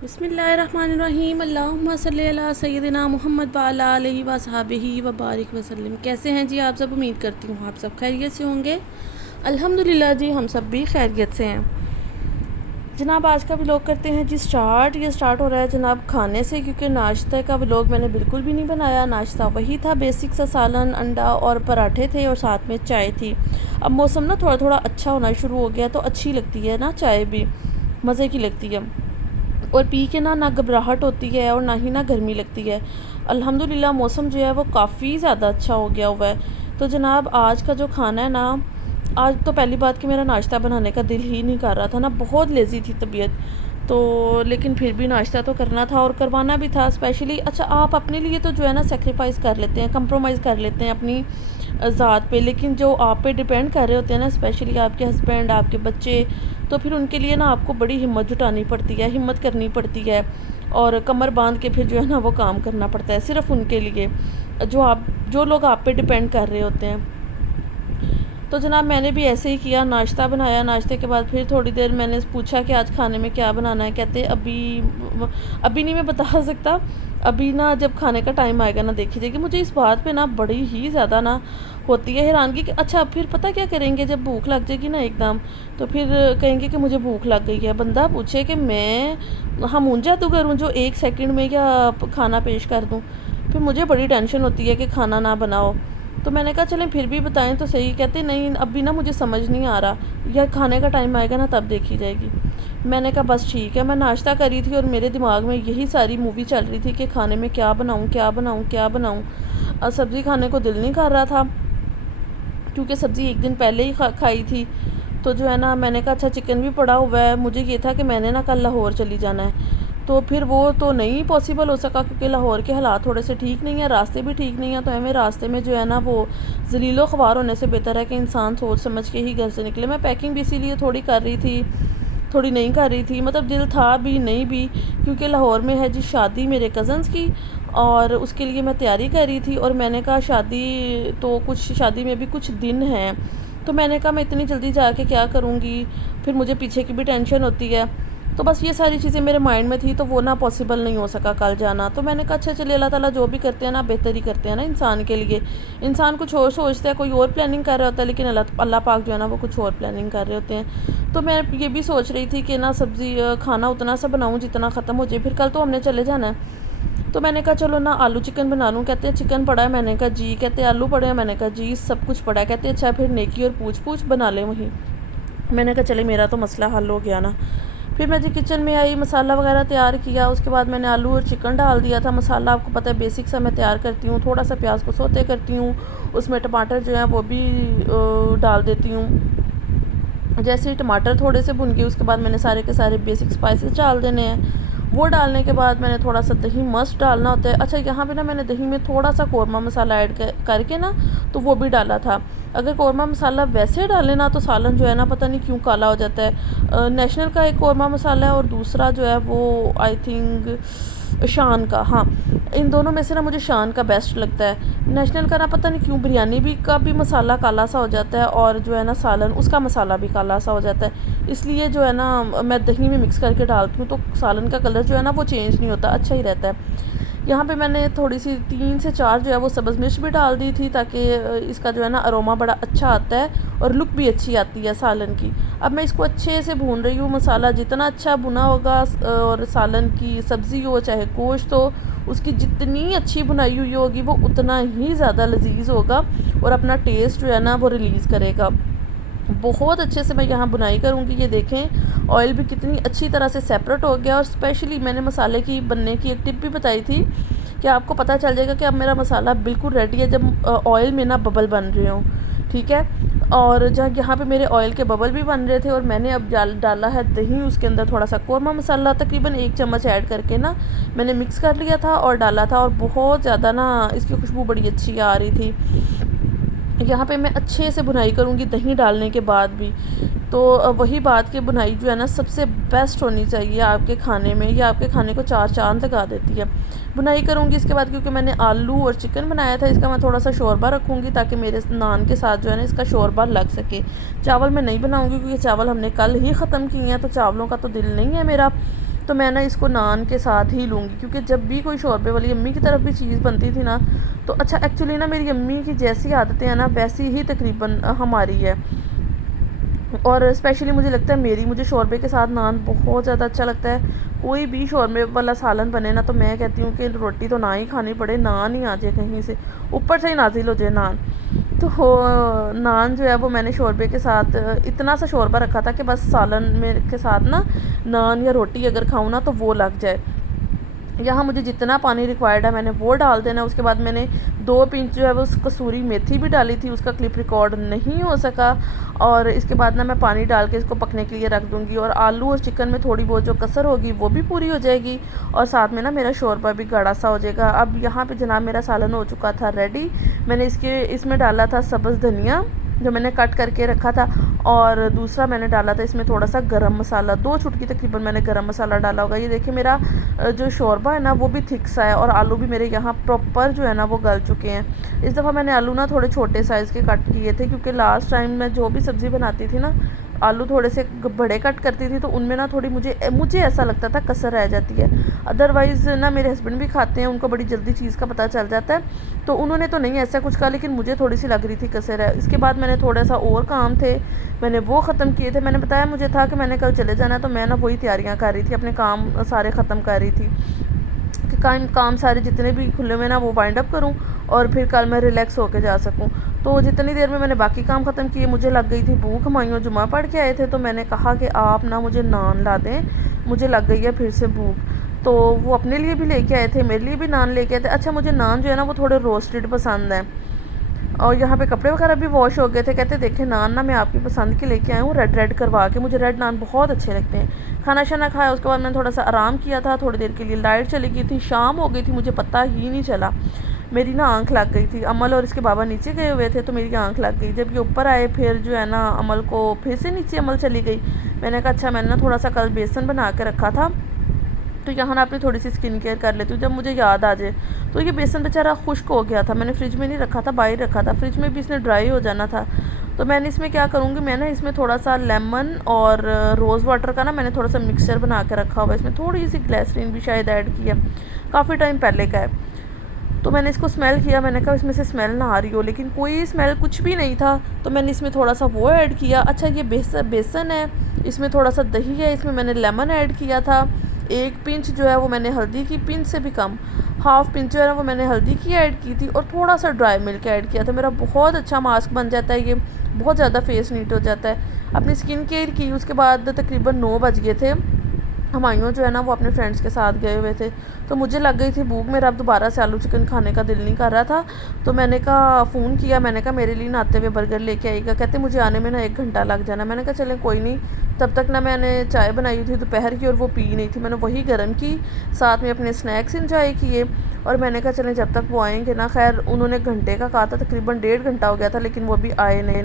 बिस्मिल्लाहिर्रहमानिर्रहीम अल्लाहुम्मा सल्ली अला सय्यदिना मुहम्मद व अला आलिहि व सहाबिही व बारिक वसल्लम। कैसे हैं जी आप सब? उम्मीद करती हूँ आप सब खैरियत से होंगे। अल्हम्दुलिल्लाह जी, हम सब भी खैरियत से हैं। जनाब आज का व्लॉग करते हैं जी स्टार्ट। ये स्टार्ट हो रहा है जनाब खाने से, क्योंकि नाश्ते का व्लॉग मैंने बिल्कुल भी नहीं बनाया। नाश्ता वही था, बेसिक सा सालन, अंडा और पराठे थे और साथ में चाय थी। अब मौसम ना थोड़ा थोड़ा अच्छा होना शुरू हो गया, तो अच्छी लगती है ना चाय भी, मज़े की लगती है। और पी के ना घबराहट होती है और ना ही ना गर्मी लगती है। अल्हम्दुलिल्लाह मौसम जो है वो काफ़ी ज़्यादा अच्छा हो गया हुआ है। तो जनाब आज का जो खाना है ना, आज तो पहली बात कि मेरा नाश्ता बनाने का दिल ही नहीं कर रहा था ना, बहुत लेज़ी थी तबीयत। तो लेकिन फिर भी नाश्ता तो करना था और करवाना भी था स्पेशली। अच्छा, आप अपने लिए तो जो है ना सेक्रीफाइस कर लेते हैं, कंप्रोमाइज़ कर लेते हैं अपनी ज़ात पे, लेकिन जो आप पे डिपेंड कर रहे होते हैं ना, स्पेशली आपके हस्बैंड, आपके बच्चे, तो फिर उनके लिए ना आपको बड़ी हिम्मत जुटानी पड़ती है, हिम्मत करनी पड़ती है और कमर बांध के फिर जो है ना वो काम करना पड़ता है सिर्फ़ उनके लिए, जो लोग आप पे डिपेंड कर रहे होते हैं। तो जनाब मैंने भी ऐसे ही किया, नाश्ता बनाया। नाश्ते के बाद फिर थोड़ी देर मैंने पूछा कि आज खाने में क्या बनाना है। कहते अभी नहीं मैं बता सकता, अभी ना जब खाने का टाइम आएगा ना देखी जाएगी। मुझे इस बात पे ना बड़ी ही ज़्यादा ना होती है हैरानगी कि अच्छा फिर पता क्या करेंगे, जब भूख लग जाएगी ना एकदम, तो फिर कहेंगे कि मुझे भूख लग गई है। बंदा पूछे कि मैं हम जादूगर हूँ जो 1 सेकंड में क्या खाना पेश कर दूँ। फिर मुझे बड़ी टेंशन होती है कि खाना ना बनाओ। तो मैंने कहा चलें फिर भी बताएं तो सही। कहते नहीं अभी ना मुझे समझ नहीं आ रहा, या खाने का टाइम आएगा ना तब देखी जाएगी। मैंने कहा बस ठीक है। मैं नाश्ता करी थी और मेरे दिमाग में यही सारी मूवी चल रही थी कि खाने में क्या बनाऊँ क्या बनाऊँ क्या बनाऊँ। सब्ज़ी खाने को दिल नहीं कर रहा था, क्योंकि सब्ज़ी एक दिन पहले ही खाई थी। तो जो है ना मैंने कहा अच्छा चिकन भी पड़ा हुआ है। मुझे ये था कि मैंने ना कल लाहौर चली जाना है, तो फिर वो तो नहीं पॉसिबल हो सका, क्योंकि लाहौर के हालात थोड़े से ठीक नहीं है, रास्ते भी ठीक नहीं है। तो हमें रास्ते में जो है ना वो ज़लीलो ख्वार होने से बेहतर है कि इंसान सोच समझ के ही घर से निकले। मैं पैकिंग भी इसीलिए थोड़ी कर रही थी, थोड़ी नहीं कर रही थी, मतलब दिल था भी नहीं भी, क्योंकि लाहौर में है जी शादी मेरे कज़न्स की, और उसके लिए मैं तैयारी कर रही थी। और मैंने कहा शादी में भी कुछ दिन हैं, तो मैंने कहा मैं इतनी जल्दी जाके क्या करूँगी, फिर मुझे पीछे की भी टेंशन होती है। तो बस ये सारी चीज़ें मेरे माइंड में थी, तो वो ना पॉसिबल नहीं हो सका कल जाना। तो मैंने कहा अच्छा चलिए, अल्लाह ताला जो भी करते हैं ना बेहतर ही करते हैं ना इंसान के लिए। इंसान कुछ और सोचता है, कोई और प्लानिंग कर रहा होता है, लेकिन अल्लाह पाक जो है ना वो कुछ और प्लानिंग कर रहे होते हैं। तो मैं ये भी सोच रही थी कि ना सब्ज़ी खाना उतना सा बनाऊँ जितना ख़त्म हो जाए, फिर कल तो हमने चले जाना है। तो मैंने कहा चलो ना आलू चिकन बना लूँ। कहते हैं चिकन पड़ा है, मैंने कहा जी। कहते हैं आलू पड़े हैं, मैंने कहा जी सब कुछ पड़ा है। कहते हैं अच्छा फिर नेकी और पूछ पूछ बना लें वहीं। मैंने कहा चले मेरा तो मसला हल हो गया ना। फिर मैं जी किचन में आई, मसाला वगैरह तैयार किया। उसके बाद मैंने आलू और चिकन डाल दिया था। मसाला आपको पता है बेसिक सा मैं तैयार करती हूँ, थोड़ा सा प्याज को सौते करती हूँ, उसमें टमाटर जो है वो भी डाल देती हूँ। जैसे ही टमाटर थोड़े से भुन गए, उसके बाद मैंने सारे के सारे बेसिक स्पाइसेस डाल देने हैं। वो डालने के बाद मैंने थोड़ा सा दही मस्ट डालना होता है। अच्छा यहाँ पे ना मैंने दही में थोड़ा सा कौरमा मसाला ऐड करके ना तो वो भी डाला था। अगर कौरमा मसाला वैसे डालें ना तो सालन जो है ना पता नहीं क्यों काला हो जाता है। नेशनल का एक कौरमा मसाला है और दूसरा जो है वो आई थिंक शान का, हाँ इन दोनों में से ना मुझे शान का बेस्ट लगता है। नेशनल का ना पता नहीं क्यों बिरयानी भी का भी मसाला काला सा हो जाता है, और जो है ना सालन उसका मसाला भी काला सा हो जाता है। इसलिए जो है ना मैं दही में मिक्स करके डालती हूँ, तो सालन का कलर जो है ना वो चेंज नहीं होता, अच्छा ही रहता है। यहाँ पे मैंने थोड़ी सी 3 से 4 जो है वो सब्ज़ मिर्च भी डाल दी थी, ताकि इसका जो है ना अरोमा बड़ा अच्छा आता है और लुक भी अच्छी आती है सालन की। अब मैं इसको अच्छे से भून रही हूँ। मसाला जितना अच्छा भुना होगा और सालन की सब्ज़ी हो चाहे गोश्त हो, उसकी जितनी अच्छी बुनाई हुई होगी वो उतना ही ज़्यादा लजीज होगा और अपना टेस्ट जो है ना वो रिलीज़ करेगा। बहुत अच्छे से मैं यहाँ बुनाई करूँगी। ये देखें ऑयल भी कितनी अच्छी तरह से सेपरेट हो गया। और स्पेशली मैंने मसाले की बनने की एक टिप भी बताई थी कि आपको पता चल जाएगा कि अब मेरा मसाला बिल्कुल रेडी है जब ऑयल में ना बबल बन रहे हों, ठीक है। और जहाँ यहाँ पे मेरे ऑयल के बबल भी बन रहे थे और मैंने अब डाला है दही, उसके अंदर थोड़ा सा कौरमा मसाला तकरीबन 1 चम्मच ऐड करके ना मैंने मिक्स कर लिया था और डाला था, और बहुत ज़्यादा ना इसकी खुशबू बड़ी अच्छी आ रही थी। यहाँ पे मैं अच्छे से बुनाई करूँगी दही डालने के बाद भी। तो वही बात कि बुनाई जो है ना सबसे बेस्ट होनी चाहिए आपके खाने में, ये आपके खाने को 4 चाँद लगा देती है। बुनाई करूँगी इसके बाद, क्योंकि मैंने आलू और चिकन बनाया था, इसका मैं थोड़ा सा शोरबा रखूँगी ताकि मेरे नान के साथ जो है ना इसका शोरबा लग सके। चावल मैं नहीं बनाऊँगी क्योंकि चावल हमने कल ही ख़त्म किए हैं, तो चावलों का तो दिल नहीं है मेरा। तो मैं ना इसको नान के साथ ही लूँगी, क्योंकि जब भी कोई शोरबे वाली अम्मी की तरफ भी चीज़ बनती थी ना, तो अच्छा एक्चुअली ना मेरी अम्मी की जैसी आदतें हैं ना वैसी ही तकरीबन हमारी है। और स्पेशली मुझे लगता है मुझे शोरबे के साथ नान बहुत ज़्यादा अच्छा लगता है। कोई भी शोरबे वाला सालन बने ना, तो मैं कहती हूँ कि रोटी तो ना ही खानी पड़े, नान ही आ जाए कहीं से, ऊपर से ही नाजिल हो जाए नान। तो नान जो है वो मैंने शोरबे के साथ इतना सा शोरबा रखा था कि बस सालन में के साथ ना नान या रोटी अगर खाऊँ ना तो वो लग जाए। यहाँ मुझे जितना पानी रिक्वायर्ड है मैंने वो डाल देना। उसके बाद मैंने 2 पिंच जो है वो कसूरी मेथी भी डाली थी, उसका क्लिप रिकॉर्ड नहीं हो सका। और इसके बाद ना मैं पानी डाल के इसको पकने के लिए रख दूँगी, और आलू और चिकन में थोड़ी बहुत जो कसर होगी वो भी पूरी हो जाएगी, और साथ में ना मेरा शोरबा भी गाढ़ा सा हो जाएगा। अब यहाँ पे जनाब मेरा सालन हो चुका था रेडी। मैंने इसमें डाला था सब्ज़ धनिया जो मैंने कट करके रखा था, और दूसरा मैंने डाला था इसमें थोड़ा सा गरम मसाला, 2 चुटकी तकरीबन मैंने गरम मसाला डाला होगा। ये देखिए मेरा जो शोरबा है ना वो भी थिक सा है, और आलू भी मेरे यहाँ प्रॉपर जो है ना वो गल चुके हैं। इस दफ़ा मैंने आलू ना थोड़े छोटे साइज़ के कट किए थे, क्योंकि लास्ट टाइम मैं जो भी सब्ज़ी बनाती थी ना आलू थोड़े से बड़े कट करती थी, तो उनमें ना थोड़ी मुझे ऐसा लगता था कसर रह जाती है। अदरवाइज़ ना मेरे हस्बैंड भी खाते हैं, उनको बड़ी जल्दी चीज़ का पता चल जाता है, तो उन्होंने तो नहीं ऐसा कुछ कहा, लेकिन मुझे थोड़ी सी लग रही थी कसर है। इसके बाद मैंने थोड़ा सा और काम थे, मैंने वो ख़त्म किए थे। मैंने बताया मुझे था कि मैंने कल चले जाना, तो मैं ना वही तैयारियाँ कर रही थी, अपने काम सारे ख़त्म कर रही थी कि काम सारे जितने भी खुले हुए ना वो वाइंड अप करूँ, और फिर कल मैं रिलैक्स होकर जा सकूँ। तो जितनी देर में मैंने बाकी काम ख़त्म किए मुझे लग गई थी भूख। हमायूं जुमा पढ़ के आए थे, तो मैंने कहा कि आप ना मुझे नान ला दें, मुझे लग गई है फिर से भूख। तो वो अपने लिए भी लेके आए थे, मेरे लिए भी नान लेके आए थे। अच्छा मुझे नान जो है ना वो थोड़े रोस्टेड पसंद है। और यहाँ पे कपड़े वगैरह भी वॉश हो गए थे। कहते देखे नान ना मैं आपकी पसंद के लेके आया हूँ, रेड करवा के। मुझे रेड नान बहुत अच्छे लगते हैं। खाना शाना खाया, उसके बाद मैंने थोड़ा सा आराम किया था, थोड़ी देर के लिए लाइट चली गई थी, शाम हो गई थी, मुझे पता ही नहीं चला। मेरी ना आंख लग गई थी। अमल और इसके बाबा नीचे गए हुए थे, तो मेरी आंख लग गई। जब ये ऊपर आए फिर जो है ना अमल को फिर से नीचे अमल चली गई। मैंने कहा अच्छा मैंने ना थोड़ा सा कल बेसन बना के रखा था, तो यहाँ ना अपनी थोड़ी सी स्किन केयर कर लेती हूँ जब मुझे याद आ जाए। तो ये बेसन बेचारा खुश्क हो गया था, मैंने फ्रिज में नहीं रखा था, बाहर रखा था। फ्रिज में भी इसने ड्राई हो जाना था। तो मैंने इसमें क्या करूँगी, मैं ना इसमें थोड़ा सा लेमन और रोज़ वाटर का ना मैंने थोड़ा सा मिक्सचर बना के रखा हुआ है। इसमें थोड़ी सी ग्लिसरीन भी शायद ऐड की है, काफ़ी टाइम पहले का है। तो मैंने इसको स्मेल किया, मैंने कहा इसमें से स्मेल ना आ रही हो, लेकिन कोई स्मेल कुछ भी नहीं था। तो मैंने इसमें थोड़ा सा वो ऐड किया। अच्छा ये बेसन है, इसमें थोड़ा सा दही है, इसमें मैंने लेमन ऐड किया था। 1 पिंच जो है वो मैंने हल्दी की, पिंच से भी कम, हाफ़ पिंच जो है ना वो मैंने हल्दी की ऐड की थी, और थोड़ा सा ड्राई मिल्क ऐड किया था। मेरा बहुत अच्छा मास्क बन जाता है ये, बहुत ज़्यादा फेस नीट हो जाता है। अपनी स्किन केयर की, उसके बाद तकरीबन 9 बज गए थे। हमायूं जो है ना वो अपने फ्रेंड्स के साथ गए हुए थे, तो मुझे लग गई थी भूख। मेरा अब दोबारा से आलू चिकन खाने का दिल नहीं कर रहा था। तो मैंने कहा फ़ोन किया, मैंने कहा मेरे लिए नाते हुए बर्गर लेके आएगा। कहते मुझे आने में ना 1 घंटा लग जाना। मैंने कहा चलें कोई नहीं। तब तक ना मैंने चाय बनाई थी दोपहर की, और वो पी नहीं थी, मैंने वही गर्म की, साथ में अपने स्नैक्स इंजॉय किए। और मैंने कहा चलें जब तक वो आएँगे ना, खैर उन्होंने घंटे का कहा था, तकरीबन 1.5 घंटा हो गया था, लेकिन वो भी आए नहीं।